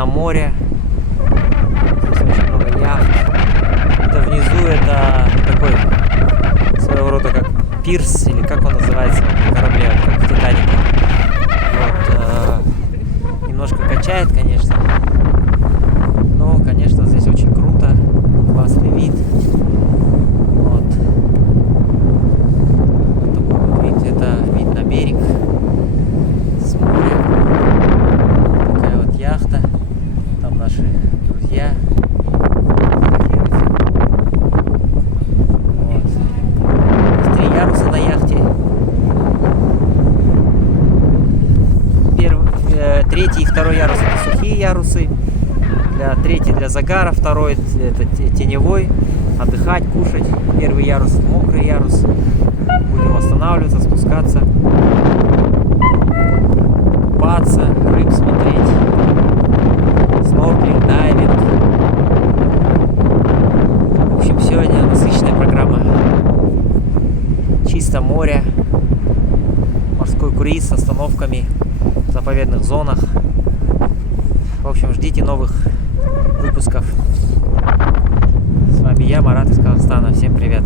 на море. Здесь очень много яхт. Это внизу, это такой своего рода как пирс, или как он называется на корабле, как в Титанике. Вот, немножко качает, конечно. Но, конечно, здесь очень круто. Классный вид. Вот. Вот такой вот вид. Это вид на берег с моря. Такая вот яхта. Там наши друзья. Вот. Есть 3 яруса на яхте. Третий и второй ярус — это сухие ярусы. Третий для загара, второй это теневой, отдыхать, кушать. Первый ярус — мокрый ярус. Будем останавливаться, спускаться, купаться, рыб смотреть, снорклинг, дайвинг. В общем, сегодня насыщенная программа. Чисто море, морской круиз с остановками в заповедных зонах. В общем, ждите новых выпусков. С вами я, Марат из Казахстана. Всем привет.